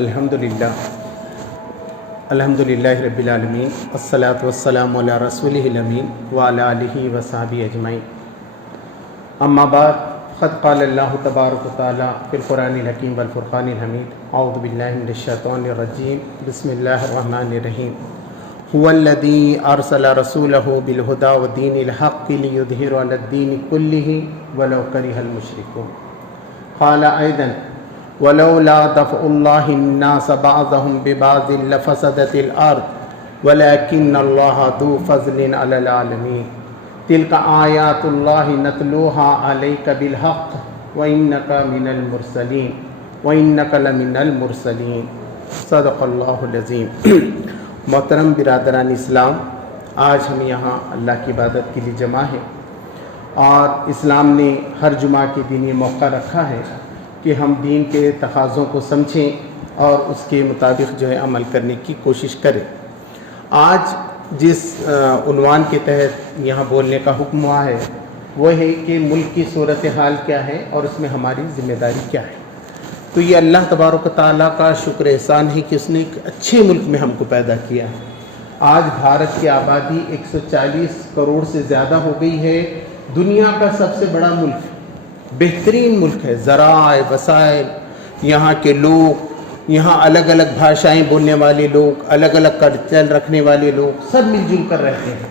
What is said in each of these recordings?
الحمدللہ رب العالمین والصلاة والسلام علی رسولہ الامین وعلی آلہ وصحبہ اجمعین اما بعد قد قال اللہ تبارک وتعالی فی القرآن الحکیم والفرقان الحمید اعوذ باللہ من الشیطان الرجیم بسم اللہ الرحمن الرحیم هو الذی ارسل رسولہ بالہدی ودین الحق لیظہرہ علی الدین کلہ ولو کرہ المشرکون قال ایضا ولولا دفع اللہ الناس بعضهم ببعض لفسدت الارض ولكن اللہ ذو فضل علی العالمین تلک آیات اللہ نتلوها علیک بالحق وانک من المرسلین وانک لمن المرسلین صدق اللہ العظیم۔ محترم برادران اسلام، آج ہم یہاں اللہ کی عبادت کے لیے جمع ہیں اور اسلام نے ہر جمعہ کے دن یہ موقع رکھا ہے کہ ہم دین کے تقاضوں کو سمجھیں اور اس کے مطابق جو ہے عمل کرنے کی کوشش کریں۔ آج جس عنوان کے تحت یہاں بولنے کا حکم ہوا ہے وہ ہے کہ ملک کی صورتحال کیا ہے اور اس میں ہماری ذمہ داری کیا ہے۔ تو یہ اللہ تبارک و تعالیٰ کا شکر احسان ہے کہ اس نے ایک اچھے ملک میں ہم کو پیدا کیا ہے۔ آج بھارت کی آبادی 140 کروڑ سے زیادہ ہو گئی ہے، دنیا کا سب سے بڑا ملک، بہترین ملک ہے، ذرائع وسائل، یہاں کے لوگ، یہاں الگ الگ بھاشائیں بولنے والے لوگ، الگ الگ کلچر رکھنے والے لوگ سب مل جل کر رہتے ہیں۔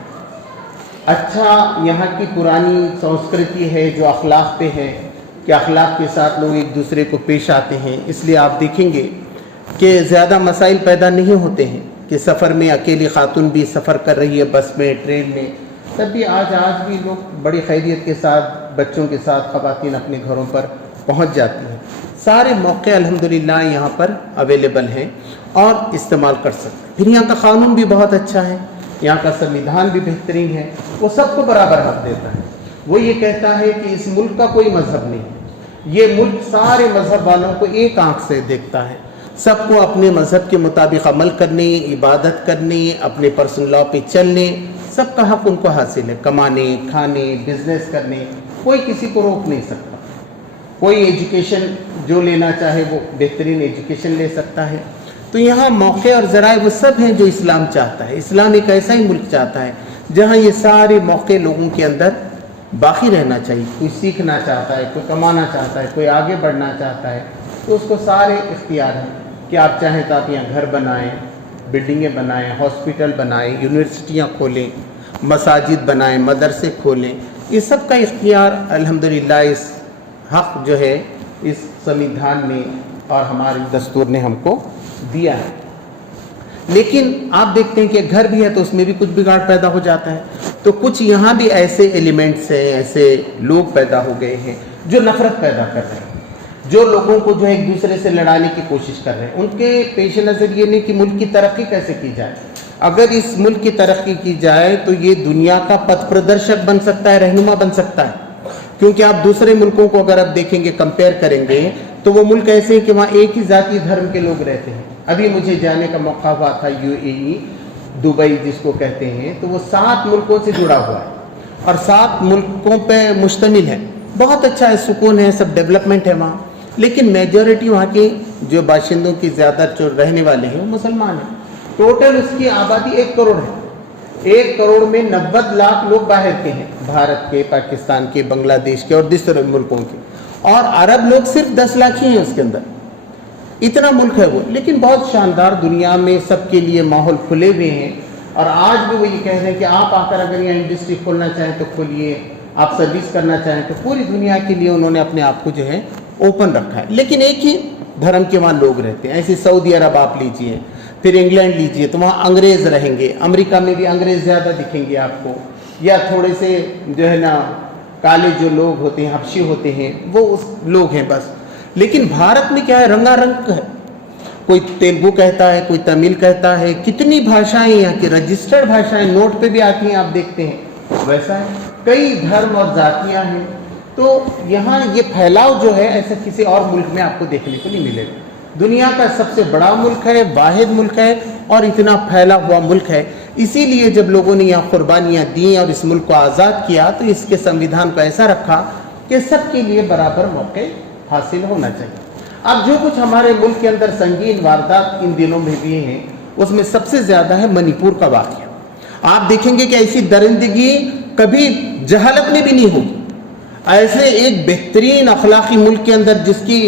اچھا، یہاں کی پرانی سنسکرتی ہے جو اخلاق پہ ہے کہ اخلاق کے ساتھ لوگ ایک دوسرے کو پیش آتے ہیں، اس لیے آپ دیکھیں گے کہ زیادہ مسائل پیدا نہیں ہوتے ہیں کہ سفر میں اکیلی خاتون بھی سفر کر رہی ہے، بس میں، ٹرین میں، تب بھی آج بھی لوگ بڑی خیریت کے ساتھ بچوں کے ساتھ خواتین اپنے گھروں پر پہنچ جاتی ہیں۔ سارے موقع الحمدللہ یہاں پر اویلیبل ہیں اور استعمال کر سکتے ہیں۔ پھر یہاں کا قانون بھی بہت اچھا ہے، یہاں کا سنویدھان بھی بہترین ہے، وہ سب کو برابر حق دیتا ہے۔ وہ یہ کہتا ہے کہ اس ملک کا کوئی مذہب نہیں، یہ ملک سارے مذہب والوں کو ایک آنکھ سے دیکھتا ہے، سب کو اپنے مذہب کے مطابق عمل کرنے، عبادت کرنے، اپنے پرسنل لا پہ چلنے، سب کا حق ان کو حاصل ہے، کمانے، کھانے، بزنس کرنے، کوئی کسی کو روک نہیں سکتا۔ کوئی ایجوکیشن جو لینا چاہے وہ بہترین ایجوکیشن لے سکتا ہے۔ تو یہاں موقع اور ذرائع وہ سب ہیں جو اسلام چاہتا ہے۔ اسلام ایک ایسا ہی ملک چاہتا ہے جہاں یہ سارے موقع لوگوں کے اندر باقی رہنا چاہیے۔ کوئی سیکھنا چاہتا ہے، کوئی کمانا چاہتا ہے، کوئی آگے بڑھنا چاہتا ہے، تو اس کو سارے اختیار ہیں کہ آپ چاہیں تو آپ یہاں گھر بنائیں، بلڈنگیں بنائیں، ہاسپٹل بنائیں، یونیورسٹیاں کھولیں، مساجد بنائیں، مدرسے کھولیں، یہ سب کا اختیار الحمدللہ اس حق جو ہے اس سنویدھان نے اور ہمارے دستور نے ہم کو دیا ہے۔ لیکن آپ دیکھتے ہیں کہ گھر بھی ہے تو اس میں بھی کچھ بگاڑ پیدا ہو جاتا ہے۔ تو کچھ یہاں بھی ایسے ایلیمنٹس ہیں، ایسے لوگ پیدا ہو گئے ہیں جو نفرت پیدا کر رہے ہیں، جو لوگوں کو جو ہے ایک دوسرے سے لڑانے کی کوشش کر رہے ہیں۔ ان کے پیش نظر یہ نہیں کہ ملک کی ترقی کیسے کی جائے۔ اگر اس ملک کی ترقی کی جائے تو یہ دنیا کا پتھ پردرشک بن سکتا ہے، رہنما بن سکتا ہے، کیونکہ آپ دوسرے ملکوں کو اگر آپ دیکھیں گے، کمپیئر کریں گے، تو وہ ملک ایسے ہیں کہ وہاں ایک ہی ذاتی دھرم کے لوگ رہتے ہیں۔ ابھی مجھے جانے کا موقع ہوا تھا UAE، دبئی جس کو کہتے ہیں، تو وہ 7 ملکوں سے جڑا ہوا ہے اور 7 ملکوں پہ مشتمل ہے۔ بہت اچھا ہے، سکون ہے، سب ڈیولپمنٹ ہے وہاں، لیکن میجورٹی وہاں کے جو باشندوں کی زیادہ جو رہنے والے ہیں وہ مسلمان ہیں۔ ٹوٹل اس کی آبادی 1 کروڑ ہے، 1 کروڑ میں 90 لاکھ لوگ باہر کے ہیں، بھارت کے، پاکستان کے، بنگلہ دیش کے اور دوسرے ملکوں کے، اور عرب لوگ صرف 10 لاکھ ہی ہیں اس کے اندر۔ اتنا ملک ہے وہ، لیکن بہت شاندار، دنیا میں سب کے لیے ماحول کھلے ہوئے ہیں۔ اور آج بھی وہ یہ کہہ رہے ہیں کہ آپ آ کر اگر یہاں انڈسٹری کھولنا چاہیں تو کھولیے، آپ سروس کرنا چاہیں تو پوری دنیا کے لیے انہوں نے اپنے آپ کو جو ہے اوپن رکھا ہے۔ لیکن ایک ہی دھرم کے وہاں لوگ رہتے ہیں۔ ایسے سعودی عرب آپ لیجئے، پھر انگلینڈ لیجئے تو وہاں انگریز رہیں گے، امریکہ میں بھی انگریز زیادہ دکھیں گے آپ کو، یا تھوڑے سے جو ہے نا کالے جو لوگ ہوتے ہیں، حبشی ہوتے ہیں، وہ اس لوگ ہیں بس۔ لیکن بھارت میں کیا ہے، رنگا رنگ ہے، کوئی تیلگو کہتا ہے، کوئی تمل کہتا ہے، کتنی بھاشائیں یہاں کی رجسٹرڈ بھاشائیں نوٹ پہ بھی آتی ہیں، آپ دیکھتے ہیں ویسا ہے، کئی دھرم اور ذاتیاں ہیں۔ تو یہاں یہ پھیلاؤ جو ہے ایسا کسی اور ملک میں آپ کو دیکھنے کو نہیں ملے گا۔ دنیا کا سب سے بڑا ملک ہے، واحد ملک ہے اور اتنا پھیلا ہوا ملک ہے۔ اسی لیے جب لوگوں نے یہاں قربانیاں دیں اور اس ملک کو آزاد کیا تو اس کے سنویدھان کو ایسا رکھا کہ سب کے لیے برابر موقع حاصل ہونا چاہیے۔ اب جو کچھ ہمارے ملک کے اندر سنگین واردات ان دنوں میں بھی ہیں، اس میں سب سے زیادہ ہے منی پور کا واقعہ۔ آپ دیکھیں گے کہ ایسی درندگی کبھی جہالت میں بھی نہیں ہوگی۔ ایسے ایک بہترین اخلاقی ملک کے اندر جس کی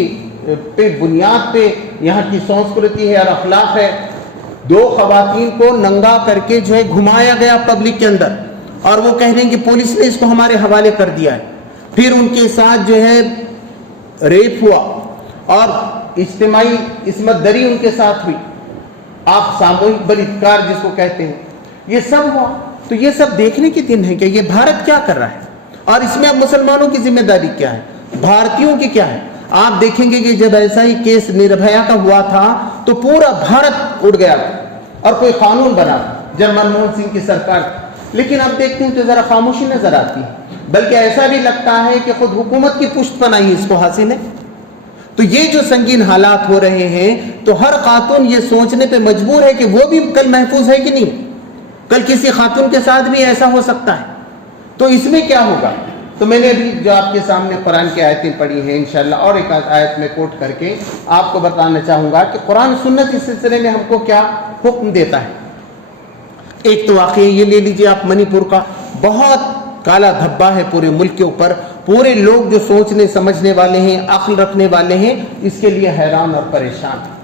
بنیاد پہ یہاں کی سنسکرتی ہے اور اخلاق ہے، 2 خواتین کو ننگا کر کے جو ہے گھمایا گیا پبلک کے اندر، اور وہ کہہ رہے ہیں کہ پولیس نے اس کو ہمارے حوالے کر دیا ہے۔ پھر ان کے ساتھ جو ہے ریپ ہوا اور اجتماعی عصمت دری ان کے ساتھ ہوئی، آپ ساموہک بلاತ್ਕਾਰ جس کو کہتے ہیں، یہ سب ہوا۔ تو یہ سب دیکھنے کے دن ہے کہ یہ بھارت کیا کر رہا ہے، اور اس میں اب مسلمانوں کی ذمہ داری کیا ہے، بھارتیوں کی کیا ہے۔ آپ دیکھیں گے کہ جب ایسا ہی کیس نربھیا کا ہوا تھا تو پورا بھارت اٹھ گیا اور کوئی قانون بنا جب منموہن سنگھ کی سرکار، لیکن اب دیکھتے ہیں تو ذرا خاموشی نظر آتی ہے، بلکہ ایسا بھی لگتا ہے کہ خود حکومت کی پشت پناہی اس کو حاصل ہے۔ تو یہ جو سنگین حالات ہو رہے ہیں تو ہر خاتون یہ سوچنے پہ مجبور ہے کہ وہ بھی کل محفوظ ہے کہ نہیں، کل کسی خاتون کے ساتھ بھی ایسا ہو سکتا ہے۔ تو اس میں کیا ہوگا؟ تو میں نے ابھی جو آپ کے سامنے قرآن کی آیتیں پڑھی ہیں، انشاءاللہ اور ایک آیت میں کوٹ کر کے آپ کو بتانا چاہوں گا کہ قرآن سنت اس سلسلے میں ہم کو کیا حکم دیتا ہے۔ ایک تو واقعہ یہ لے لیجئے آپ، منی پور کا بہت کالا دھبا ہے پورے ملک کے اوپر، پورے لوگ جو سوچنے سمجھنے والے ہیں، عقل رکھنے والے ہیں، اس کے لیے حیران اور پریشان ہیں۔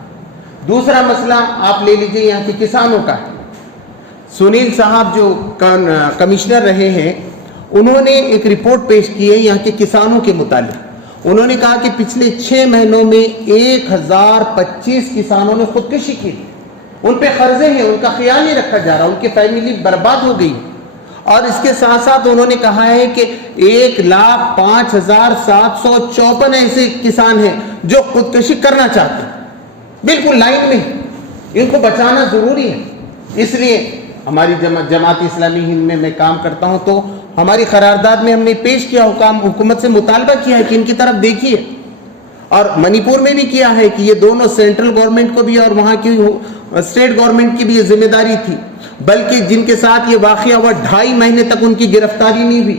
دوسرا مسئلہ آپ لے لیجئے یہاں کے کسانوں کا ہے۔ سنیل صاحب جو کمشنر رہے ہیں، انہوں نے ایک رپورٹ پیش کی ہے یہاں کے کسانوں کے متعلق۔ انہوں نے کہا کہ پچھلے 6 مہینوں میں 1025 کسانوں نے خودکشی کی، ان پہ قرضے ہیں، ان کا خیال نہیں رکھا جا رہا، ان کی فیملی برباد ہو گئی۔ اور اس کے ساتھ ساتھ انہوں نے کہا ہے کہ 1,05,754 ایسے کسان ہیں جو خودکشی کرنا چاہتے ہیں، بالکل لائن میں، ان کو بچانا ضروری ہے۔ اس لیے ہماری جماعت اسلامی ہند میں کام کرتا ہوں، تو ہماری قرارداد میں ہم نے پیش کیا، حکومت سے مطالبہ کیا ہے کہ ان کی طرف دیکھیے، اور منی پور میں بھی کیا ہے کہ یہ دونوں سینٹرل گورنمنٹ کو بھی اور وہاں کی اسٹیٹ گورنمنٹ کی بھی یہ ذمہ داری تھی، بلکہ جن کے ساتھ یہ واقعہ ہوا 2.5 مہینے تک ان کی گرفتاری نہیں ہوئی،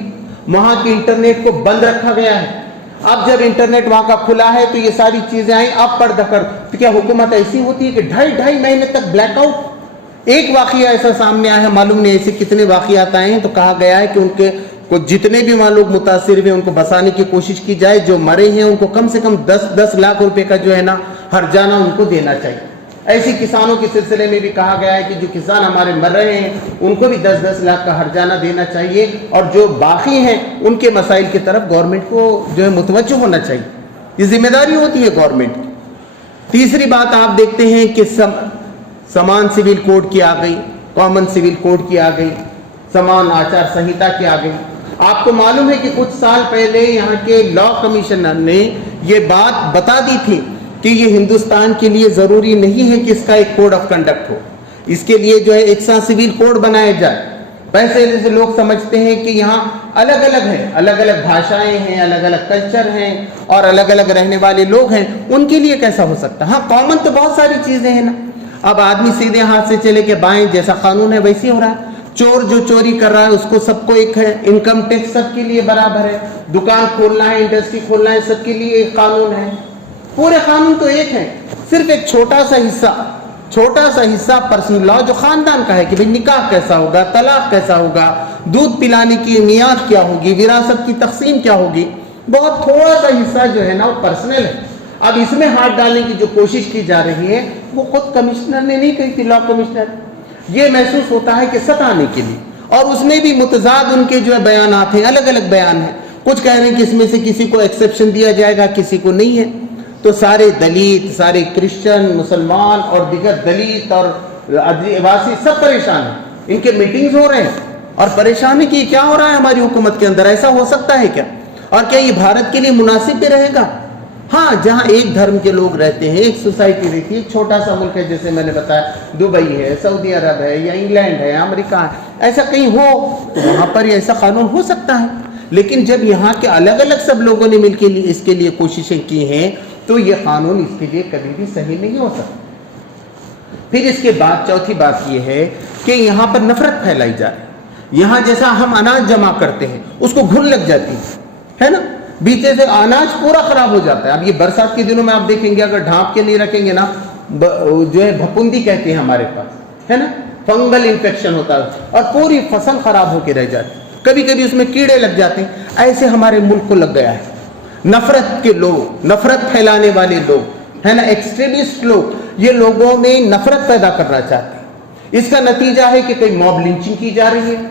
وہاں کے انٹرنیٹ کو بند رکھا گیا ہے۔ اب جب انٹرنیٹ وہاں کا کھلا ہے تو یہ ساری چیزیں آئیں، اب پردہ تو کیا حکومت ایسی ہوتی ہے کہ 2.5 مہینے تک بلیک آؤٹ؟ ایک واقعہ ایسا سامنے آیا ہے، معلوم نہیں ایسے کتنے واقعات آئے ہیں، تو کہا گیا ہے کہ ان کے کو جتنے بھی وہاں لوگ متاثر ہوئے ان کو بسانے کی کوشش کی جائے، جو مرے ہیں ان کو کم سے کم 10 لاکھ روپے کا جو ہے نا ہرجانہ ان کو دینا چاہیے۔ ایسی کسانوں کے سلسلے میں بھی کہا گیا ہے کہ جو کسان ہمارے مر رہے ہیں ان کو بھی 10 لاکھ کا ہرجانہ دینا چاہیے، اور جو باقی ہیں ان کے مسائل کی طرف گورنمنٹ کو جو ہے متوجہ ہونا چاہیے، یہ ذمہ داری ہوتی ہے گورنمنٹ کی۔ تیسری بات آپ دیکھتے ہیں کہ سمان سول کوڈ کی آ گئی، کامن سول کوڈ کی آ گئی، سمان آچار سنہتا کی آ گئی۔ آپ کو معلوم ہے کہ کچھ سال پہلے یہاں کے لا کمیشنر نے یہ بات بتا دی تھی کہ یہ ہندوستان کے لیے ضروری نہیں ہے کہ اس کا ایک کوڈ آف کنڈکٹ ہو، اس کے لیے جو ہے ایک سا سول کوڈ بنایا جائے۔ ویسے جیسے لوگ سمجھتے ہیں کہ یہاں الگ الگ ہیں، الگ الگ بھاشائیں ہیں، الگ الگ کلچر ہیں اور الگ الگ رہنے والے لوگ ہیں، ان کے لیے کیسا ہو سکتا ہے؟ ہاں کامن تو بہت ساری چیزیں ہیں نا۔ اب آدمی سیدھے ہاتھ سے چلے کے بائیں، جیسا قانون ہے ویسے ہو رہا ہے۔ چور جو چوری کر رہا ہے اس کو سب کو ایک ہے، انکم ٹیکس سب کے لیے برابر ہے، دکان کھولنا ہے، انڈسٹری کھولنا ہے، سب کے لیے ایک قانون ہے، پورے قانون تو ایک ہے۔ صرف ایک چھوٹا سا حصہ پرسنل لا جو خاندان کا ہے کہ بھئی نکاح کیسا ہوگا، طلاق کیسا ہوگا، دودھ پلانے کی میعاد کیا ہوگی، وراثت کی تقسیم کیا ہوگی، بہت تھوڑا سا حصہ جو ہے نا وہ پرسنل ہے۔ اب اس میں ہاتھ ڈالنے کی جو کوشش کی جا رہی ہے وہ خود کمشنر نے نہیں کہی تھی، لا کمشنر، یہ محسوس ہوتا ہے کہ ستانے کے لیے، اور اس میں بھی متضاد ان کے جو ہے بیانات ہیں، الگ الگ بیان ہیں، کچھ کہہ رہے ہیں کہ اس میں سے کسی کو ایکسیپشن دیا جائے گا، کسی کو نہیں ہے۔ تو سارے دلت، سارے کرسچن، مسلمان اور دیگر دلت اور آدیواسی سب پریشان ہیں، ان کے میٹنگز ہو رہے ہیں اور پریشانی کی کیا ہو رہا ہے ہماری حکومت کے اندر، ایسا ہو سکتا ہے کیا؟ اور کیا یہ بھارت کے لیے مناسب بھی رہے گا؟ ہاں جہاں ایک دھرم کے لوگ رہتے ہیں، ایک سوسائٹی رہتی ہے، ایک چھوٹا سا ملک ہے جیسے میں نے بتایا دبئی ہے، سعودی عرب ہے یا انگلینڈ ہے، امریکہ ہے، ایسا کہیں ہو تو وہاں پر ایسا قانون ہو سکتا ہے، لیکن جب یہاں کے الگ الگ سب لوگوں نے مل کے اس کے لیے کوششیں کی ہیں تو یہ قانون اس کے لیے کبھی بھی صحیح نہیں ہو سکتا۔ پھر اس کے بعد چوتھی بات یہ ہے کہ یہاں پر نفرت پھیلائی جا رہی ہے، یہاں جیسا ہم اناج جمع کرتے ہیں اس کو گھن لگ جاتی ہے نا، بیچے سے اناج پورا خراب ہو جاتا ہے. اب یہ برسات کے دنوں میں آپ دیکھیں گے اگر ڈھانپ کے نہیں رکھیں گے نا, جو ہے بھپندی کہتے ہیں ہمارے پاس, ہے نا, فنگل انفیکشن ہوتا ہے اور پوری فصل خراب ہو کے رہ جاتی, کبھی کبھی اس میں کیڑے لگ جاتے ہیں. ایسے ہمارے ملک کو لگ گیا ہے. نفرت کے لوگ, نفرت پھیلانے والے لوگ, ہے نا, ایکسٹریمسٹ لوگ, یہ لوگوں میں نفرت پیدا کرنا چاہتے ہیں. اس کا نتیجہ ہے کہ کئی موب لنچنگ کی جا رہی ہے,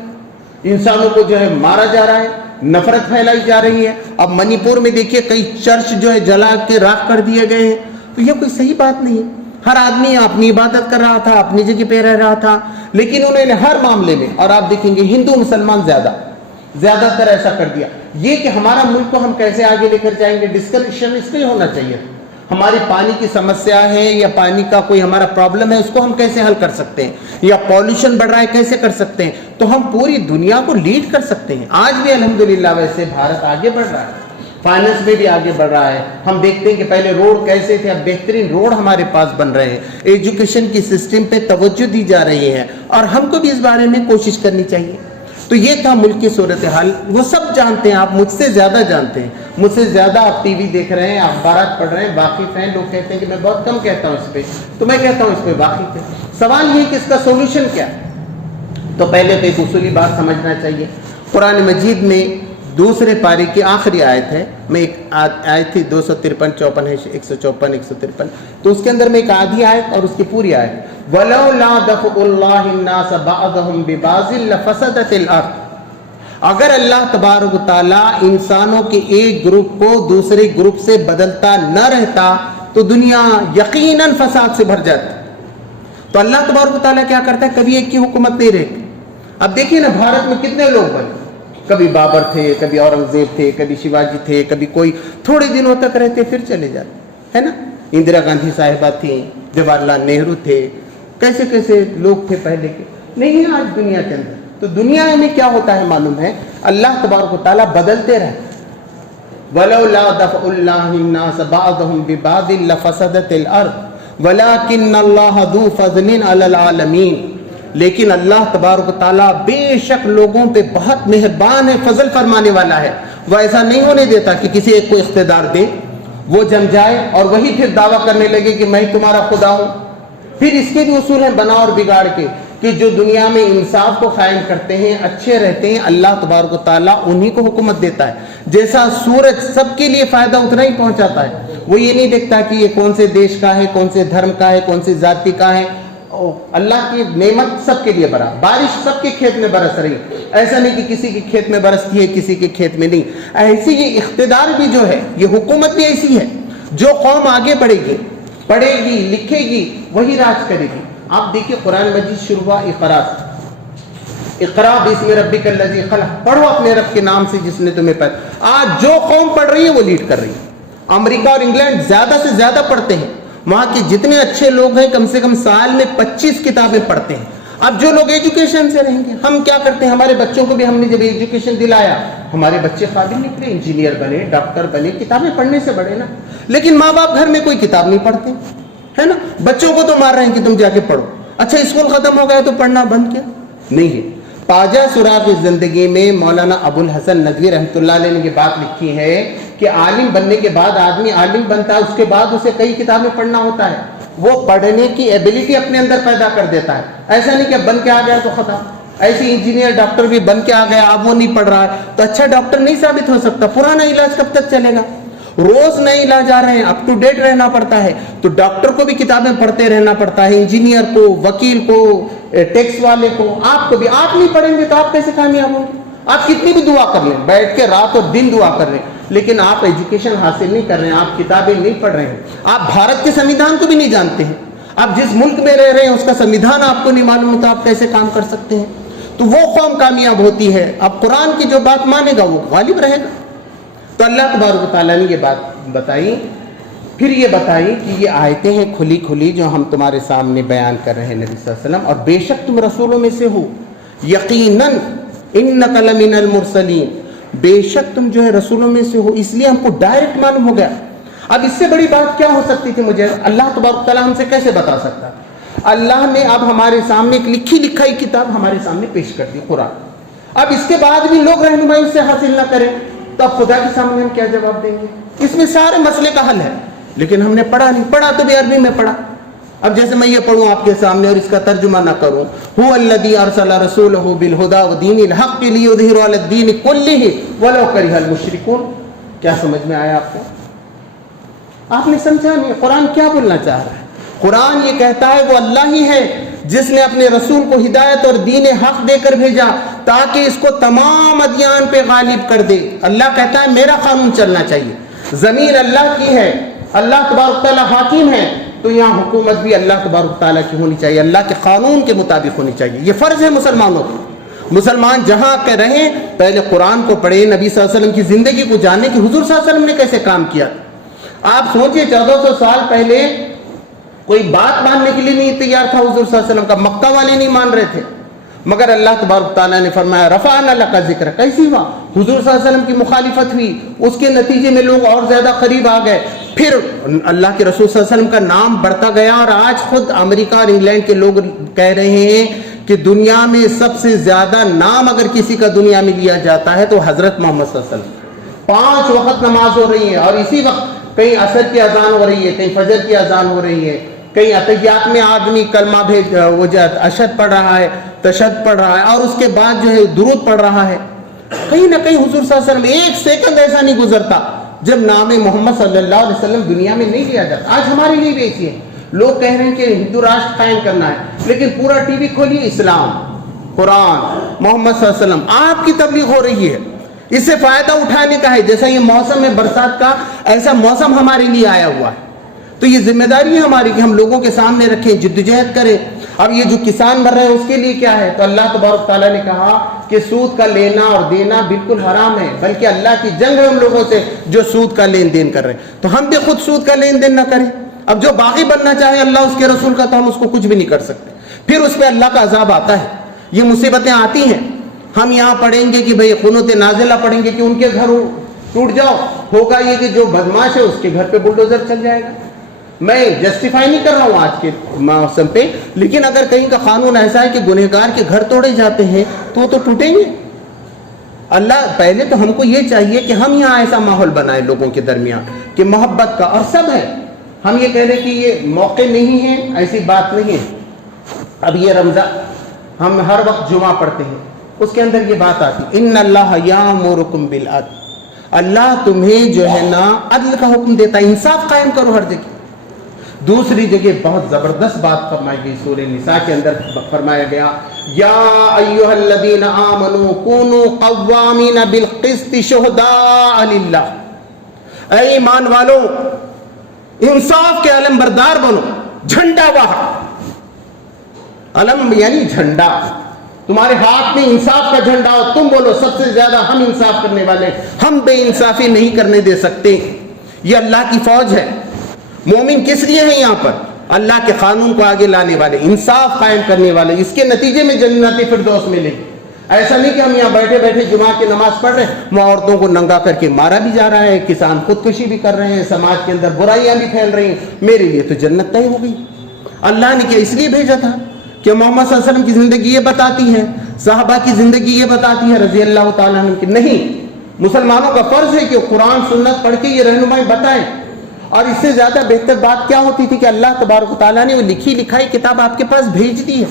انسانوں کو جو ہے مارا جا رہا ہے, نفرت پھیلائی جا رہی ہے. اب منی پور میں دیکھیے کئی چرچ جو ہے جلا کے راکھ کر دیے گئے ہیں. تو یہ کوئی صحیح بات نہیں ہے. ہر آدمی اپنی عبادت کر رہا تھا, اپنی جگہ پہ رہ رہا تھا, لیکن انہوں نے ہر معاملے میں, اور آپ دیکھیں گے ہندو مسلمان زیادہ تر ایسا کر دیا. یہ کہ ہمارا ملک کو ہم کیسے آگے لے کر جائیں گے, ڈسکشن اس پہ ہونا چاہیے. ہماری پانی کی سمسیا ہے یا پانی کا کوئی ہمارا پرابلم ہے, اس کو ہم کیسے حل کر سکتے ہیں, یا پالوشن بڑھ رہا ہے کیسے کر سکتے ہیں. تو ہم پوری دنیا کو لیڈ کر سکتے ہیں. آج بھی الحمدللہ ویسے بھارت آگے بڑھ رہا ہے, فائنانس میں بھی آگے بڑھ رہا ہے. ہم دیکھتے ہیں کہ پہلے روڈ کیسے تھے, اب بہترین روڈ ہمارے پاس بن رہے ہیں. ایجوکیشن کی سسٹم پہ توجہ دی جا رہی ہے, اور ہم کو بھی اس بارے میں کوشش کرنی چاہیے. تو یہ تھا ملک کی صورتحال. وہ سب جانتے ہیں, آپ مجھ سے زیادہ جانتے ہیں, مجھ سے زیادہ آپ ٹی وی دیکھ رہے ہیں, اخبارات پڑھ رہے ہیں, واقف ہیں. لوگ کہتے ہیں کہ میں بہت کم کہتا ہوں اس پہ, تو میں کہتا ہوں اس پہ واقف ہے. سوال یہ کہ اس کا سولوشن کیا. تو پہلے تو ایک اصولی بات سمجھنا چاہیے. قرآن مجید میں دوسرے پارے کی آخری آیت ہے, میں ایک آیت تھی 253 54 ہے 154 153, تو اس کے اندر میں ایک آدھی آیت اور اس کی پوری آیت, وَلَوْلَا دَفْعُ اللَّهِ النَّاسَ بَعْضَهُمْ بِبَعْضٍ لَفَسَدَتِ الْأَرْضُ. اگر اللہ تبارک و تعالیٰ انسانوں کے ایک گروپ کو دوسرے گروپ سے بدلتا نہ رہتا تو دنیا یقیناً فساد سے بھر جاتی. تو اللہ تبارک و تعالیٰ کیا کرتا ہے, کبھی ایک کی حکومت نہیں رہتی. اب دیکھیے نا بھارت میں کتنے لوگ بنے, کبھی بابر تھے, کبھی اورنگزیب تھے, کبھی شیواجی تھے, کبھی کوئی تھوڑے دنوں تک رہتے پھر چلے جاتے, ہے نا. اندرا گاندھی صاحبہ تھیں, جواہر لال نہرو تھے, کیسے کیسے لوگ تھے پہلے کے, نہیں ہے آج دنیا کے اندر. تو دنیا میں کیا ہوتا ہے معلوم ہے, اللہ تبارک و تعالیٰ بدلتے رہتے. وَلَوْلَا دَفْعُ اللَّهِ النَّاسَ بَعْضَهُمْ بِبَعْضٍ لَفَسَدَتِ الْأَرْضُ وَلَكِنَّ اللَّهَ ذُو فَضْلٍ عَلَى الْعَالَمِينَ. لیکن اللہ تبارک و تعالیٰ بے شک لوگوں پہ بہت مہربان ہے, فضل فرمانے والا ہے. وہ ایسا نہیں ہونے دیتا کہ کسی ایک کو اقتدار دے, وہ جم جائے اور وہی پھر دعویٰ کرنے لگے کہ میں تمہارا خدا ہوں. پھر اس کے بھی اصول ہیں بنا اور بگاڑ کے, کہ جو دنیا میں انصاف کو قائم کرتے ہیں, اچھے رہتے ہیں, اللہ تبارک و تعالیٰ انہی کو حکومت دیتا ہے. جیسا سورج سب کے لیے فائدہ اتنا ہی پہنچاتا ہے, وہ یہ نہیں دیکھتا کہ یہ کون سے دیش کا ہے, کون سے دھرم کا ہے, کون سی ذاتی کا ہے. اللہ کی نعمت سب کے لیے برابر, بارش سب کے کھیت میں برس رہی, ایسا نہیں کہ کسی کے کھیت میں برستی ہے کسی کے کھیت میں نہیں. ایسی یہ اقتدار بھی جو ہے, یہ حکومت بھی ایسی ہے, جو قوم آگے بڑھے گی, پڑھے گی, لکھے گی, وہی راج کرے گی. آپ دیکھیے قرآن مجید شروع ہوا اقرا سے, اقرا باسم ربک الذی خلق, پڑھو اپنے رب کے نام سے جس نے تمہیں پیدا. آج جو قوم پڑھ رہی ہے وہ لیڈ کر رہی ہے. امریکہ اور انگلینڈ زیادہ سے زیادہ پڑھتے ہیں, وہاں کے جتنے اچھے لوگ ہیں کم سے کم سال میں 25 کتابیں پڑھتے ہیں. اب جو لوگ ایجوکیشن سے رہیں گے, ہم کیا کرتے ہیں, ہمارے بچوں کو بھی ہم نے جب ایجوکیشن دلایا, ہمارے بچے قابل نکلے, انجینئر بنے, ڈاکٹر بنے, کتابیں پڑھنے سے بڑھے نا. لیکن ماں باپ گھر میں کوئی کتاب نہیں پڑھتے, ہے نا. بچوں کو تو مار رہے ہیں کہ تم جا کے پڑھو. اچھا اسکول ختم ہو گیا تو پڑھنا بند کیا, نہیں ہے. تاجہ سراغ زندگی میں مولانا ابو الحسن ندوی رحمۃ اللہ علیہ نے یہ بات لکھی ہے کہ عالم بننے کے بعد آدمی عالم بنتا ہے, اس کے بعد اسے کئی کتابیں پڑھنا ہوتا ہے. وہ پڑھنے کی ایبلٹی اپنے اندر پیدا کر دیتا ہے. ایسا نہیں کہ بن کے آ گیا تو ختم. ایسی انجینئر ڈاکٹر بھی بن کے آ گیا, اب وہ نہیں پڑھ رہا ہے تو اچھا ڈاکٹر نہیں ثابت ہو سکتا. پرانا علاج کب تک چلے گا, روز نئے علاج آ رہے ہیں, اپ ٹو ڈیٹ رہنا پڑتا ہے. تو ڈاکٹر کو بھی کتابیں پڑھتے رہنا پڑتا ہے, انجینئر کو, وکیل کو, ٹیکس والے کو, آپ کو بھی. آپ نہیں پڑھیں گے تو آپ کیسے کامیاب ہوں گے. آپ کتنی بھی دعا کر لیں, بیٹھ کے رات اور دن دعا کر لیں, لیکن آپ ایجوکیشن حاصل نہیں کر رہے ہیں, آپ کتابیں نہیں پڑھ رہے ہیں, آپ بھارت کے سنویدھان کو بھی نہیں جانتے ہیں, آپ جس ملک میں رہ رہے ہیں اس کا سنویدھان آپ کو نہیں معلوم ہوتا, آپ کیسے کام کر سکتے ہیں. تو وہ قوم کامیاب ہوتی ہے. اب قرآن کی جو بات مانے گا وہ غالب رہے گا. تو اللہ تبارک و تعالیٰ نے یہ بات بتائی. پھر یہ بتائی کہ یہ آیتیں ہیں کھلی کھلی جو ہم تمہارے سامنے بیان کر رہے ہیں نبی صلی اللہ علیہ وسلم, اور بے شک تم رسولوں میں سے ہو, یقیناً انک لمن المرسلین, بے شک تم جو ہے رسولوں میں سے ہو. اس لیے ہم کو ڈائریکٹ معلوم ہو گیا. اب اس سے بڑی بات کیا ہو سکتی تھی مجھے, اللہ تبارک تعالیٰ ہم سے کیسے بتا سکتا. اللہ نے اب ہمارے سامنے ایک لکھی لکھائی کتاب ہمارے سامنے پیش کر دی, قرآن. اب اس کے بعد بھی لوگ رہنمائی سے حاصل نہ کریں, تو اب خدا کے سامنے ہم کیا جواب دیں گے؟ اس میں سارے مسئلے کا حل ہے، لیکن ہم نے پڑھا نہیں، پڑھا تو بھی عربی میں پڑھا۔ اب جیسے میں یہ پڑھوں آپ کے سامنے اور اس کا ترجمہ نہ کروں، هو الذی ارسل رسولہ بالہدی ودین الحق لیظہرہ علی الدین کلہ ولو کرہ المشرکون۔ کیا سمجھ میں آیا آپ کو؟ آپ نے سمجھا نہیں قرآن کیا بولنا چاہ رہا ہے۔ قرآن یہ کہتا ہے وہ اللہ ہی ہے جس نے اپنے رسول کو ہدایت اور دین حق دے کر بھیجا تاکہ اس کو تمام ادیان پہ غالب کر دے۔ اللہ کہتا ہے میرا قانون چلنا چاہیے، زمین اللہ کی ہے، اللہ تبارک تعالیٰ حاکم ہے، تو یہاں حکومت بھی اللہ تبارک تعالیٰ کی ہونی چاہیے، اللہ کے قانون کے مطابق ہونی چاہیے۔ یہ فرض ہے مسلمانوں کو۔ مسلمان جہاں کے رہیں پہلے قرآن کو پڑھیں، نبی صلی اللہ علیہ وسلم کی زندگی کو جاننے کہ حضور صلی اللہ علیہ وسلم نے کیسے کام کیا۔ آپ سوچئے 1400 سال پہلے کوئی بات ماننے کے لیے نہیں تیار تھا حضور صلی اللہ علیہ وسلم کا، مکہ والے نہیں مان رہے تھے، مگر اللہ تبارک تعالیٰ نے فرمایا رفعنا لک ذکرک۔ کیسی ہوا؟ حضور صلی اللہ علیہ وسلم کی مخالفت ہوئی، اس کے نتیجے میں لوگ اور زیادہ قریب آ گئے، پھر اللہ کے رسول صلی اللہ علیہ وسلم کا نام بڑھتا گیا، اور آج خود امریکہ اور انگلینڈ کے لوگ کہہ رہے ہیں کہ دنیا میں سب سے زیادہ نام اگر کسی کا دنیا میں لیا جاتا ہے تو حضرت محمد صلی اللہ علیہ وسلم۔ 5 وقت نماز ہو رہی ہے، اور اسی وقت کہیں عصر کی اذان ہو رہی ہے، کہیں فجر کی اذان ہو رہی ہے، کہیں عطیات میں آدمی کلمہ وہ اشہد پڑھ رہا ہے، تشہد پڑھ رہا ہے، اور اس کے بعد جو ہے درود پڑھ رہا ہے۔ کہیں نہ کہیں حضور صلی اللہ علیہ وسلم ایک سیکنڈ ایسا نہیں گزرتا جب نام محمد صلی اللہ علیہ وسلم دنیا میں نہیں لیا جاتا۔ آج ہمارے لیے بھی ایسی ہے، لوگ کہہ رہے ہیں کہ ہندو راشٹر قائم کرنا ہے، لیکن پورا ٹی وی کھولیے اسلام، قرآن، محمد صلی اللہ علیہ وسلم، آپ کی تبلیغ ہو رہی ہے۔ اس سے فائدہ اٹھانے کا ہے، جیسا یہ موسم ہے برسات کا، ایسا موسم ہمارے لیے آیا ہوا ہے، تو یہ ذمہ داری ہے ہماری کہ ہم لوگوں کے سامنے رکھیں، جدوجہد کریں۔ اب یہ جو کسان مر رہے ہیں اس کے لیے کیا ہے؟ تو اللہ تبارک تعالیٰ نے کہا کہ سود کا لینا اور دینا بالکل حرام ہے، بلکہ اللہ کی جنگ ہے ان لوگوں سے جو سود کا لین دین کر رہے ہیں۔ تو ہم بھی خود سود کا لین دین نہ کریں۔ اب جو باغی بننا چاہے اللہ اس کے رسول کا، تو ہم اس کو کچھ بھی نہیں کر سکتے، پھر اس پہ اللہ کا عذاب آتا ہے، یہ مصیبتیں آتی ہیں۔ ہم یہاں پڑھیں گے کہ بھئی قنوت نازلہ پڑھیں گے کہ ان کے گھر ٹوٹ جاؤ، ہوگا یہ کہ جو بدماش ہے اس کے گھر پہ بلڈوزر چل جائے گا۔ میں جسٹیفائی نہیں کر رہا ہوں آج کے موسم پہ، لیکن اگر کہیں کا قانون ایسا ہے کہ گنہگار کے گھر توڑے جاتے ہیں تو وہ تو ٹوٹیں گے۔ اللہ پہلے تو ہم کو یہ چاہیے کہ ہم یہاں ایسا ماحول بنائیں لوگوں کے درمیان کہ محبت کا، اور سب ہے۔ ہم یہ کہہ رہے کہ یہ موقع نہیں ہے، ایسی بات نہیں ہے۔ اب یہ رمضان ہم ہر وقت جمعہ پڑھتے ہیں، اس کے اندر یہ بات آتی ان اللہ یامرکم بالعدل، اللہ تمہیں جو ہے نا عدل کا حکم دیتا ہے، انصاف قائم کرو ہر جگہ۔ دوسری جگہ بہت زبردست بات فرمائی گئی، سورہ نساء کے اندر فرمایا گیا یا ایھا الذین آمنوا کونوا قوامین بالقسط شہداء للہ، اے ایمان والو انصاف کے علم بردار بنو، جھنڈا وہاں، علم یعنی جھنڈا، تمہارے ہاتھ میں انصاف کا جھنڈا ہو، تم بولو سب سے زیادہ ہم انصاف کرنے والے، ہم بے انصافی نہیں کرنے دے سکتے۔ یہ اللہ کی فوج ہے۔ مومن کس لیے ہیں یہاں پر؟ اللہ کے قانون کو آگے لانے والے، انصاف قائم کرنے والے، اس کے نتیجے میں جنت فردوس ملے گی۔ ایسا نہیں کہ ہم یہاں بیٹھے بیٹھے جمعہ کی نماز پڑھ رہے ہیں، وہاں عورتوں کو ننگا کر کے مارا بھی جا رہا ہے، کسان خودکشی بھی کر رہے ہیں، سماج کے اندر برائیاں بھی پھیل رہی ہیں، میرے لیے تو جنت طے ہو گئی۔ اللہ نے کیا اس لیے بھیجا تھا کہ محمد صلی اللہ علیہ وسلم کی زندگی یہ بتاتی ہے، صحابہ کی زندگی یہ بتاتی ہے رضی اللہ تعالیٰ عنہ کی نہیں، مسلمانوں کا فرض ہے کہ قرآن سنت پڑھ کے یہ رہنمائی بتائیں۔ اور اس سے زیادہ بہتر بات کیا ہوتی تھی کہ اللہ تبارک و تعالیٰ نے وہ لکھی لکھائی کتاب آپ کے پاس بھیج دی ہے۔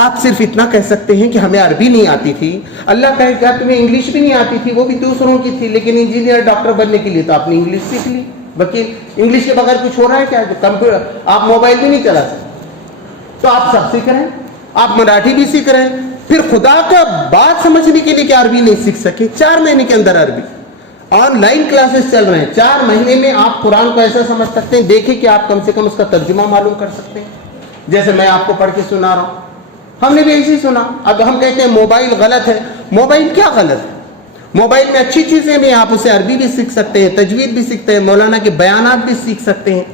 آپ صرف اتنا کہہ سکتے ہیں کہ ہمیں عربی نہیں آتی تھی، اللہ کہے کہ تمہیں انگلش بھی نہیں آتی تھی، وہ بھی دوسروں کی تھی، لیکن انجینئر ڈاکٹر بننے کے لیے تو آپ نے انگلش سیکھ لی۔ وکیل انگلش کے بغیر کچھ ہو رہا ہے کیا؟ جو کمپیوٹر آپ موبائل بھی نہیں چلا سکتے، تو آپ سب سیکھ رہے ہیں، آپ مراٹھی بھی سیکھ رہے ہیں، پھر خدا کا بات سمجھنے کے لیے کہ عربی نہیں سیکھ سکے، 4 مہینے کے اندر عربی آن لائن کلاسز چل رہے ہیں، 4 مہینے میں آپ قرآن کو ایسا سمجھ سکتے ہیں، دیکھیں کہ آپ کم سے کم اس کا ترجمہ معلوم کر سکتے ہیں۔ جیسے میں آپ کو پڑھ کے سنا رہا ہوں، ہم نے بھی ایسے ہی سنا۔ اب ہم کہتے ہیں موبائل غلط ہے، موبائل کیا غلط ہے؟ موبائل میں اچھی چیزیں بھی، آپ اسے عربی بھی سیکھ سکتے ہیں، تجوید بھی سیکھتے ہیں، مولانا کے بیانات بھی سیکھ سکتے ہیں،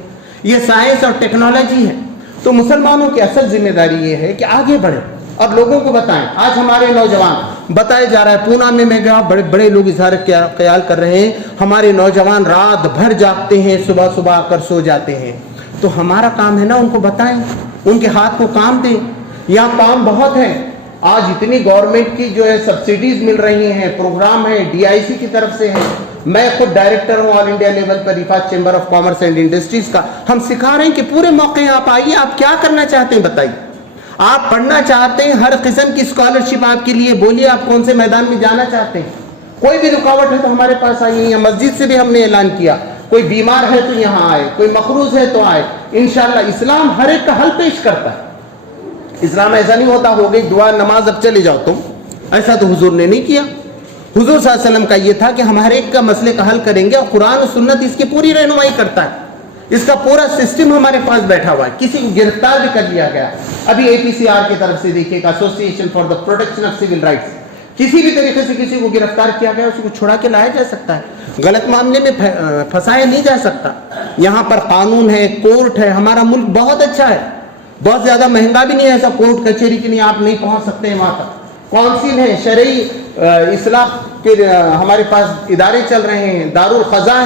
یہ سائنس اور ٹیکنالوجی ہے۔ تو مسلمانوں کی اصل ذمہ داری یہ ہے کہ آگے بڑھیں اور لوگوں کو بتائیں۔ آج ہمارے نوجوان بتایا جا رہا ہے، پونا میں گیا، بڑے بڑے لوگ اظہار خیال کر رہے ہیں، ہمارے نوجوان رات بھر جاگتے ہیں، صبح صبح آ کر سو جاتے ہیں۔ تو ہمارا کام ہے نا ان کو بتائیں، ان کے ہاتھ کو کام دیں۔ یہاں کام بہت ہے، آج اتنی گورنمنٹ کی جو ہے سبسڈیز مل رہی ہیں, پروگرام ہے, DIC کی طرف سے ہے. میں خود ڈائریکٹر ہوں آل انڈیا لیول پر رفات chamber of commerce and industries کا. ہم سکھا رہے ہیں کہ پورے موقع ہیں, آپ آئیے, آپ کیا کرنا چاہتے ہیں بتائیے. آپ پڑھنا چاہتے ہیں, ہر قسم کی اسکالرشپ آپ کے لیے, بولیے آپ کون سے میدان میں جانا چاہتے ہیں. کوئی بھی رکاوٹ ہے تو ہمارے پاس آئیے. مسجد سے بھی ہم نے اعلان کیا, کوئی بیمار ہے تو یہاں آئے, کوئی مقروض ہے تو آئے. انشاءاللہ اسلام ہر ایک کا حل پیش کرتا ہے. اسلام ایسا نہیں ہوتا ہو گئی دعا نماز اب چلے جاؤ تم, ایسا تو حضور نے نہیں کیا. حضور صلی اللہ علیہ وسلم کا یہ تھا کہ ہم ہر ایک کا مسئلے کا حل کریں گے, اور قرآن و سنت اس کی پوری رہنمائی کرتا ہے. اس کا پورا سسٹم ہمارے پاس بیٹھا ہوا ہے. کسی کو گرفتار بھی کر لیا گیا, ابھی APCR کی طرف سے دیکھیے گا, association for the protection of civil rights, کسی بھی طریقے سے کسی کو گرفتار کیا گیا, اس کو چھڑا کے لایا جا سکتا ہے, غلط معاملے میں پھنسایا نہیں جا سکتا. یہاں پر قانون ہے, کورٹ ہے. ہمارا ملک بہت اچھا ہے, بہت زیادہ مہنگا بھی نہیں ہے ایسا کورٹ کچہری کے لیے آپ نہیں پہنچ سکتے ہیں وہاں تک. کونسل ہے, شرعی اصلاح کے ہمارے پاس ادارے چل رہے ہیں, دارالقضاء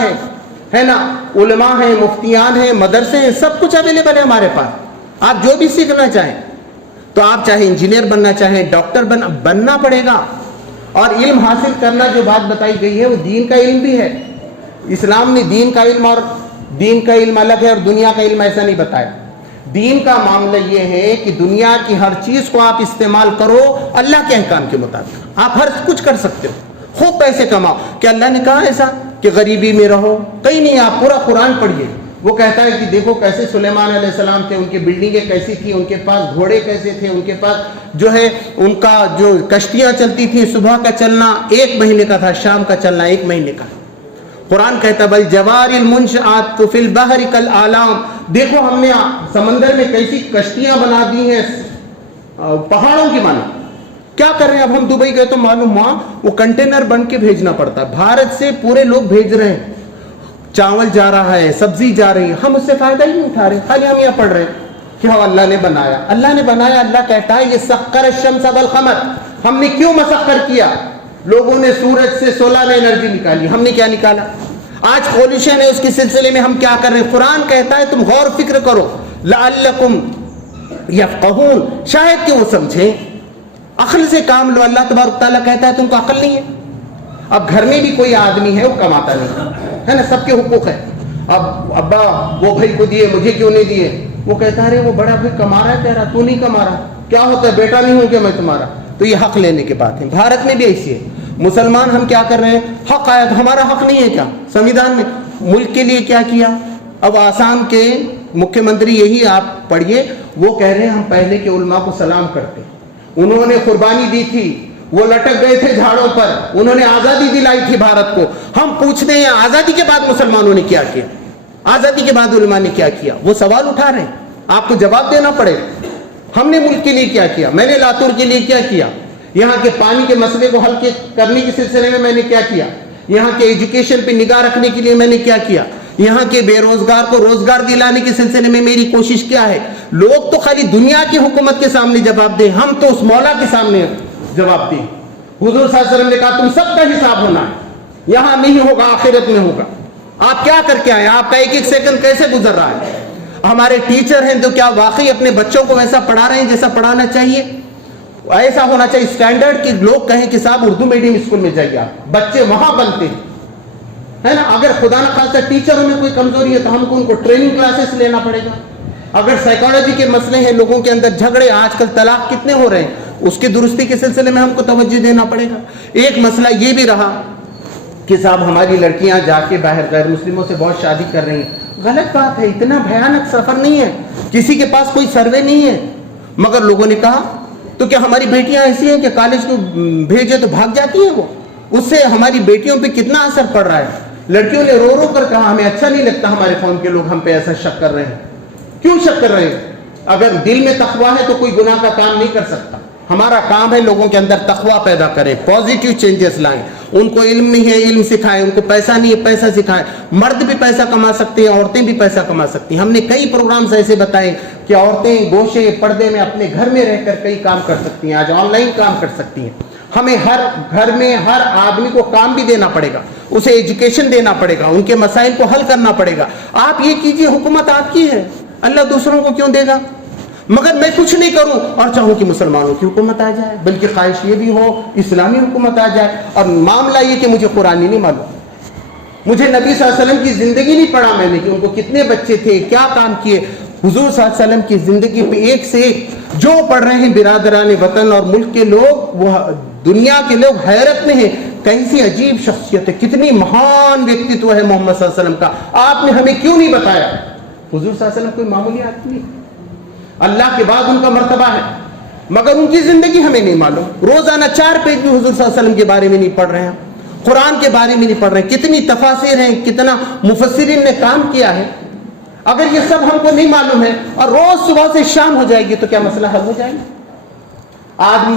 ہے نا, علماء ہیں, مفتیان ہیں, مدرسے ہیں, سب کچھ اویلیبل ہے ہمارے پاس. آپ جو بھی سیکھنا چاہیں تو آپ چاہے انجینئر بننا چاہیں, ڈاکٹر بننا پڑے گا. اور علم حاصل کرنا جو بات بتائی گئی ہے وہ دین کا علم بھی ہے. اسلام نے دین کا علم, اور دین کا علم الگ ہے اور دنیا کا علم ایسا نہیں بتایا. دین کا معاملہ یہ ہے کہ دنیا کی ہر چیز کو آپ استعمال کرو اللہ کے احکام کے مطابق. آپ ہر کچھ کر سکتے ہو, خوب پیسے کماؤ. کہ اللہ نے کہا ایسا کہ غریبی میں رہو؟ کہیں نہیں. آپ پورا قرآن پڑھیے, وہ کہتا ہے کہ دیکھو کیسے سلیمان علیہ السلام تھے, ان کی بلڈنگیں کیسی تھیں, ان کے پاس گھوڑے کیسے تھے, ان کے پاس جو ہے ان کا جو کشتیاں چلتی تھیں, صبح کا چلنا 1 مہینے کا تھا, شام کا چلنا 1 مہینے کا. قرآن کہتا بل جوار المنشآت فی البحر کالآلام, دیکھو ہم نے سمندر میں کیسی کشتیاں بنا دی ہیں پہاڑوں کی مانا. کیا کر رہے ہیں اب ہم دبئی گئے تو معلوم ہوا وہ کنٹینر بن کے بھیجنا پڑتا ہے. بھارت سے پورے لوگ بھیج رہے ہیں, چاول جا رہا ہے, سبزی جا رہی ہے, ہم اس سے فائدہ ہی نہیں اٹھا رہے. خالی ہم یہاں پڑھ رہے ہیں کہ ہاں اللہ نے بنایا, اللہ نے بنایا. اللہ کہتا ہے یہ سخر الشمس والقمر, ہم نے کیوں مسخر کیا؟ لوگوں نے سورج سے سولار انرجی نکالی, ہم نے کیا نکالا؟ آج پولوشن ہے, اس کے سلسلے میں ہم کیا کر رہے ہیں؟ قرآن کہتا ہے تم غور فکر کرو, لعلکم یفقہون, شاید کہ وہ سمجھیں, عقل سے کام لو. اللہ تبارک تعالیٰ کہتا ہے تم کو عقل نہیں ہے. اب گھر میں بھی کوئی آدمی ہے وہ کماتا نہیں ہے نا, سب کے حقوق ہے. اب ابا وہ بھائی کو دیے, مجھے کیوں نہیں دیے؟ وہ کہتا ہے وہ بڑا بھائی کما رہا ہے تیرا, تو نہیں کما رہا, کیا ہوتا ہے بیٹا نہیں ہوں کیا میں تمہارا؟ تو یہ حق لینے کی بات ہے. بھارت میں بھی ایسی ہے. مسلمان ہم کیا کر رہے ہیں؟ حق آیا تو ہمارا حق نہیں ہے کیا؟ سنویدھان میں ملک کے لیے کیا کیا؟ اب آسام کے مکھیہ منتری یہی آپ پڑھیے, وہ کہہ رہے ہیں ہم پہلے کے علماء کو سلام کرتے, انہوں نے قربانی دی تھی, وہ لٹک گئے تھے جھاڑوں پر, انہوں نے آزادی دلائی تھی بھارت کو. ہم پوچھتے ہیں آزادی کے بعد مسلمانوں نے کیا کیا, آزادی کے بعد علماء نے کیا کیا؟ وہ سوال اٹھا رہے ہیں, آپ کو جواب دینا پڑے گا. ہم نے ملک کے لیے کیا کیا؟ میں نے لاتور کے لیے کیا کیا؟ یہاں کے پانی کے مسئلے کو حل کرنے کے سلسلے میں نے کیا کیا؟ یہاں کے ایجوکیشن پہ نگاہ رکھنے کے لیے میں نے کیا کیا؟ یہاں کے بے روزگار کو روزگار دلانے کے سلسلے میں میری کوشش کیا ہے؟ لوگ تو خالی دنیا کی حکومت کے سامنے جواب دیں, ہم تو اس مولا کے سامنے جواب دیں. حضور صلی اللہ علیہ وسلم نے کہا تم سب کا حساب ہونا ہے, یہاں نہیں ہوگا آخرت میں ہوگا. آپ کیا کر کے آئے؟ آپ کا ایک ایک سیکنڈ کیسے گزر رہا ہے؟ ہمارے ٹیچر ہیں تو کیا واقعی اپنے بچوں کو ویسا پڑھا رہے ہیں جیسا پڑھانا چاہیے؟ ایسا ہونا چاہیے اسٹینڈرڈ کہ لوگ کہیں کہ صاحب اردو میڈیم اسکول میں جائیے, آپ بچے وہاں بنتے ہیں ہے نا. اگر خدا نہ خاصہ ٹیچروں میں کوئی کمزوری ہے تو ہم کو ان کو ٹریننگ کلاسز لینا پڑے گا. اگر سائیکالوجی کے مسئلے ہیں, لوگوں کے اندر جھگڑے, آج کل طلاق کتنے ہو رہے ہیں, اس کی درستی کے سلسلے میں ہم کو توجہ دینا پڑے گا. ایک مسئلہ یہ بھی رہا کہ صاحب ہماری لڑکیاں جا کے باہر غیر مسلموں سے بہت شادی کر رہی ہیں. غلط بات ہے, اتنا بھیانک سفر نہیں ہے, کسی کے پاس کوئی سروے نہیں ہے. مگر لوگوں نے کہا تو کیا ہماری بیٹیاں ایسی ہیں کہ کالج کو بھیجے تو بھاگ جاتی ہیں؟ وہ اس سے ہماری بیٹیوں پہ کتنا اثر پڑ رہا ہے. لڑکیوں نے رو رو کر کہا ہمیں اچھا نہیں لگتا ہمارے قوم کے لوگ ہم پہ ایسا شک کر رہے ہیں. کیوں شک کر رہے ہیں؟ اگر دل میں تقویٰ ہے تو کوئی گناہ کا کام نہیں کر سکتا. ہمارا کام ہے لوگوں کے اندر تقویٰ پیدا کریں, پازیٹیو چینجز لائیں. ان کو علم نہیں ہے علم سکھائیں, ان کو پیسہ نہیں ہے پیسہ سکھائیں. مرد بھی پیسہ کما سکتے ہیں, عورتیں بھی پیسہ کما سکتی ہیں. ہم نے کئی پروگرامز ایسے بتائے کہ عورتیں گوشے پردے میں اپنے گھر میں رہ کر کئی کام کر سکتی ہیں, آج آن لائن کام کر سکتی ہیں. ہمیں ہر گھر میں ہر آدمی کو کام بھی دینا پڑے گا, اسے ایجوکیشن دینا پڑے گا, ان کے مسائل کو حل کرنا پڑے گا. آپ یہ کیجئے, حکومت آپ کی ہے, اللہ دوسروں کو کیوں دے گا؟ مگر میں کچھ نہیں کروں اور چاہوں کہ مسلمانوں کی حکومت آ جائے، بلکہ خواہش یہ بھی ہو اسلامی حکومت آ جائے، اور معاملہ یہ کہ مجھے قرآن ہی نہیں معلوم، مجھے نبی صلی اللہ علیہ وسلم کی زندگی نہیں پڑھا میں نے کہ ان کو کتنے بچے تھے، کیا کام کیے، حضور صلی اللہ علیہ وسلم کی زندگی پہ ایک سے ایک جو پڑھ رہے ہیں برادران وطن اور ملک کے لوگ، وہ دنیا کے لوگ حیرت میں ہیں، کیسی عجیب شخصیت ہے، کتنی مہان ویکتتو ہے محمد صلی اللہ علیہ وسلم کا، آپ نے ہمیں کیوں نہیں بتایا؟ حضور صلی اللہ علیہ وسلم کوئی معمولی آدمی نہیں، اللہ کے بعد ان کا مرتبہ ہے، مگر ان کی زندگی ہمیں نہیں معلوم، روزانہ 4 پیج بھی حضور صلی اللہ علیہ وسلم کے بارے میں نہیں پڑھ رہے ہیں، قرآن کے بارے میں نہیں پڑھ رہے ہیں، کتنی تفاسیر ہیں، کتنا مفسرین نے کام کیا ہے، اگر یہ سب ہم کو نہیں معلوم ہے اور روز صبح سے شام ہو جائے گی تو کیا مسئلہ حل ہو جائے گا؟ آج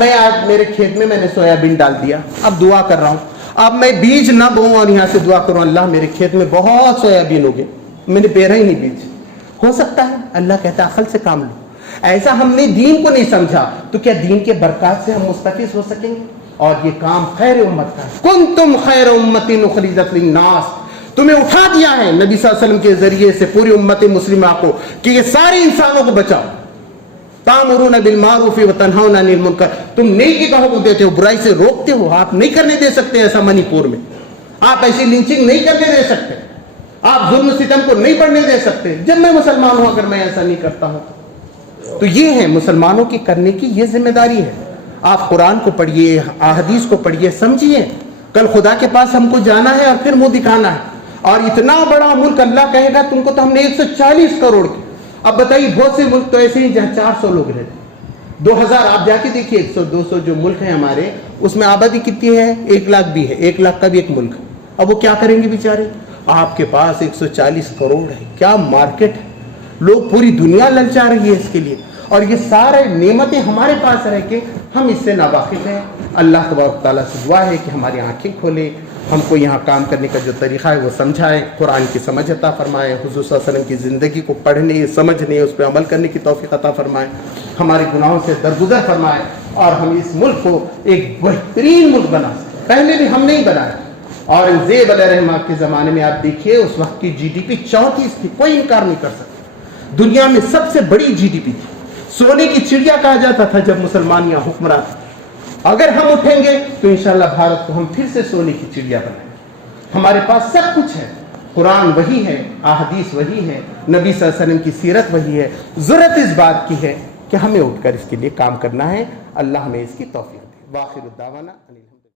میرے کھیت میں نے سویابین ڈال دیا، اب دعا کر رہا ہوں، اب میں بیج نہ بوؤں اور یہاں سے دعا کروں اللہ میرے کھیت میں بہت سویابین ہو گئے، میں نے پیرا ہی نہیں بیج، ہو سکتا ہے؟ اللہ کہتا ہے عقل سے کام لو۔ ایسا ہم نے دین کو نہیں سمجھا تو کیا دین کے برکات سے ہم مستفیض ہو سکیں گے؟ اور یہ کام خیر امت کا ہے، کنتم خیر امت اخرجت للناس، تمہیں اٹھا دیا ہے نبی صلی اللہ علیہ وسلم کے ذریعے سے پوری امت مسلمہ کو کہ یہ سارے انسانوں کو بچاؤ، تامرون بالمعروف وتنہون عن المنکر، تم نیکی کا حکم دیتے ہو، برائی سے روکتے ہو، آپ نہیں کرنے دے سکتے ایسا منی پور میں، آپ ایسی لنچنگ نہیں کرنے دے سکتے، آپ ظلم ستم کو نہیں بڑھنے دے سکتے، جب میں مسلمان ہوں اگر میں ایسا نہیں کرتا ہوں تو یہ ہے مسلمانوں کی کرنے کی یہ ذمہ داری ہے۔ آپ قرآن کو پڑھیے، احادیث کو پڑھیے، سمجھیے، کل خدا کے پاس ہم کو جانا ہے اور پھر منہ دکھانا ہے، اور اتنا بڑا ملک اللہ کہے گا تم کو تو ہم نے 140 کروڑ کی، اب بتائیے بہت سے ملک تو ایسے ہی جہاں 400 لوگ رہتے، 2000 آپ جا کے دیکھیے، 100 200 جو ملک ہیں ہمارے اس میں آبادی کتنی ہے؟ 1 لاکھ بھی ہے، 1 لاکھ کا بھی ایک ملک ہے، اب وہ کیا کریں گے بیچارے؟ آپ کے پاس 140 کروڑ ہے، کیا مارکیٹ ہے، لوگ پوری دنیا للچا رہی ہے اس کے لیے، اور یہ سارے نعمتیں ہمارے پاس رہ کے ہم اس سے ناواقف ہیں۔ اللہ تبارک تعالیٰ سے دعا ہے کہ ہماری آنکھیں کھولے، ہم کو یہاں کام کرنے کا جو طریقہ ہے وہ سمجھائے، قرآن کی سمجھ عطا فرمائے، حضور صلی اللہ علیہ وسلم کی زندگی کو پڑھنے، سمجھنے، اس پہ عمل کرنے کی توفیق عطا فرمائے، ہمارے گناہوں سے درگزر فرمائے، اور ہم اس ملک کو ایک بہترین ملک بنا سکیں۔ پہلے بھی ہم نہیں بنایا، اورنگزیب علیہ رحمہ کے زمانے میں آپ دیکھیے اس وقت کی جی ڈی پی 34 تھی، کوئی انکار نہیں کر سکتا، دنیا میں سب سے بڑی جی ڈی پی تھی، سونے کی چڑیا کہا جاتا تھا جب مسلمان یہاں حکمران تھے۔ اگر ہم اٹھیں گے تو انشاءاللہ بھارت کو ہم پھر سے سونے کی چڑیا بنائیں گے، ہمارے پاس سب کچھ ہے، قرآن وہی ہے، احادیث وہی ہے، نبی صلی اللہ علیہ وسلم کی سیرت وہی ہے، ضرورت اس بات کی ہے کہ ہمیں اٹھ کر اس کے لیے کام کرنا ہے۔ اللہ ہمیں اس کی توفیق دے۔ وآخر الدعوانا